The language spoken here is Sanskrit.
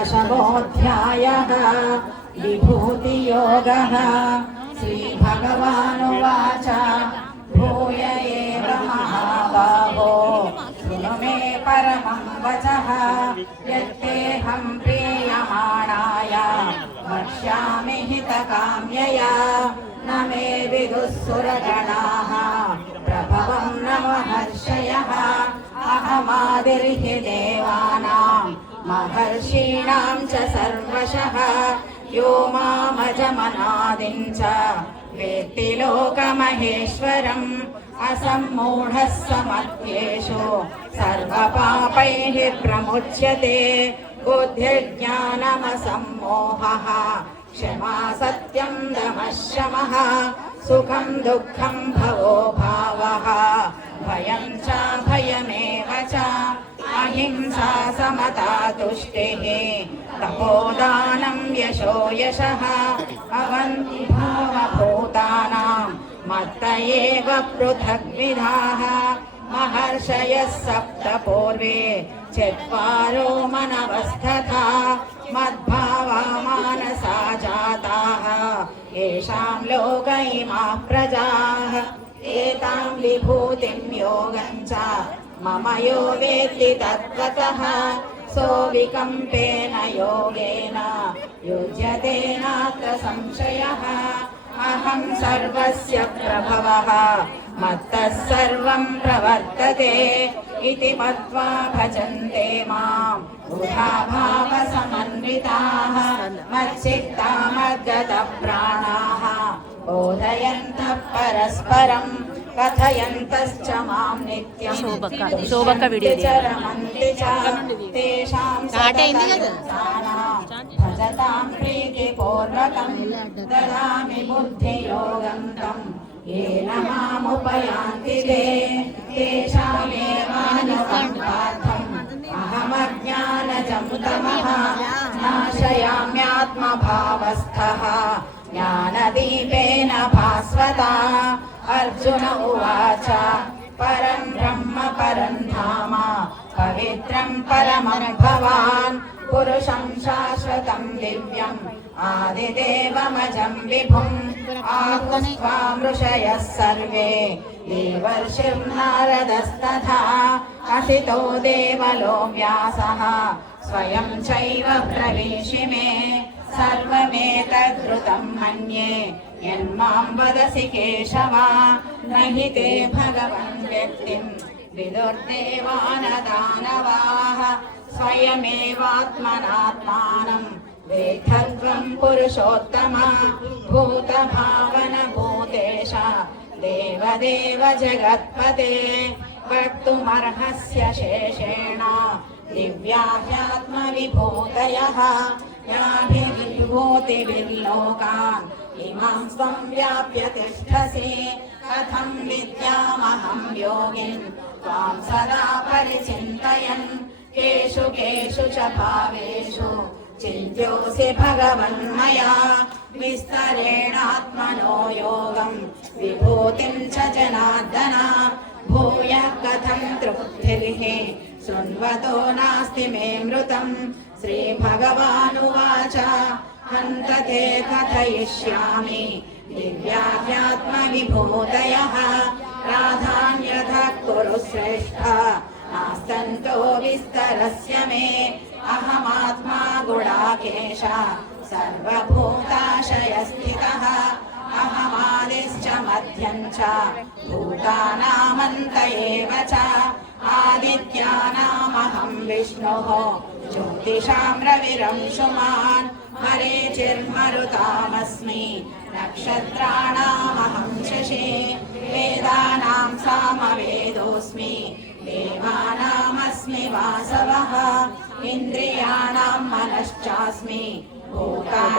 दशमोऽध्यायः विभूतियोगः। श्रीभगवानुवाच भूय एव महाबाहो शृणु मे परमं वचः यत्तेऽहं प्रीयमाणाय वक्ष्यामि हितकाम्यया न मे विदुःसुरगणाः प्रभवं न महर्षयः अहमादिर्हि देवानां महर्षीणां च सर्वशः यो मामजमनादिं च वेत्ति लोकमहेश्वरम् असम्मूढः समत्येषु सर्वपापैः प्रमुच्यते बुद्धिर्ज्ञानमसम्मोहः क्षमा सत्यं दमः शमः सुखं दुःखं भवो भावः भयं च भयमेव च अहिंसा समता तुष्टिः तपोदानं यशो यशः भवन्ति भावभूतानां मत्त एव पृथग्विधाः महर्षयः सप्त पूर्वे चत्वारो मनवस्तथा मद्भावा मानसा जाताः येषां लोक इमाः प्रजाः एतां विभूतिं योगं च मम यो वेत्ति तत्त्वतः सोऽविकम्पेन योगेन युज्यते नात्र संशयः अहं सर्वस्य प्रभवः मत्तः सर्वं प्रवर्तते इति मत्वा भजन्ते मां बुधा भावसमन्विताः मच्चित्ता मद्गतप्राणाः बोधयन्तः परस्परं कथयन्तश्च मां नित्यं चरन्ति च तेषां सततयुक्तानां भजतां प्रीतिपूर्वकं ददामि बुद्धियोगं तं येन मामुपयान्ति ते तेषामेवानुकम्पार्थम् अहमज्ञानजं तमः नाशयाम्यात्मभावस्थः ज्ञानदीपेन भास्वता अर्जुन उवाच परं ब्रह्म परं धाम पवित्रं परमं भवान् पुरुषं शाश्वतं दिव्यम् आदिदेवमजं विभुम् आहुस्त्वां ऋषयः सर्वे देवर्षिर्नारदस्तथा असितो देवलो व्यासः स्वयं चैव प्रवेशि मे सर्वमेतद्रुतं मन्ये यन्मां वदसि केशव न हि ते भगवन् व्यक्तिं विदुर्देवानदानवाः स्वयमेवात्मनात्मानं वेत्थत्वं पुरुषोत्तम भूतभावनभूतेश देवदेव जगत्पते वक्तुमर्हस्य शेषेण दिव्याह्यात्मविभूतयः याभिर्विभूतिभिर्लोकान् इमां स्वं व्याप्य तिष्ठसि कथं विद्यामहं योगिन् त्वां सदा परिचिन्तयन् केषु केषु च भावेषु चिन्त्योऽसि भगवन्मया विस्तरेणात्मनो योगं विभूतिं च जनार्दन भूयः कथं तृप्तिर्हि शृण्वतो नास्ति मे मृतम् श्रीभगवानुवाच हन्त ते कथयिष्यामि दिव्याह्यात्मविभूतयः प्राधान्यतः कुरु श्रेष्ठ नास्तन्तो विस्तरस्य मे अहमात्मा गुडाकेश सर्वभूताशयस्थितः अहमादिश्च मध्यं च भूतानामन्त एव च आदित्यानामहं विष्णुः ज्योतिषां रविरंशुमान् मरीचिर्मरुतामस्मि नक्षत्राणामहं शशि वेदानां सामवेदोऽस्मि देवानामस्मि वासवः इन्द्रियाणां मनश्चास्मि भूता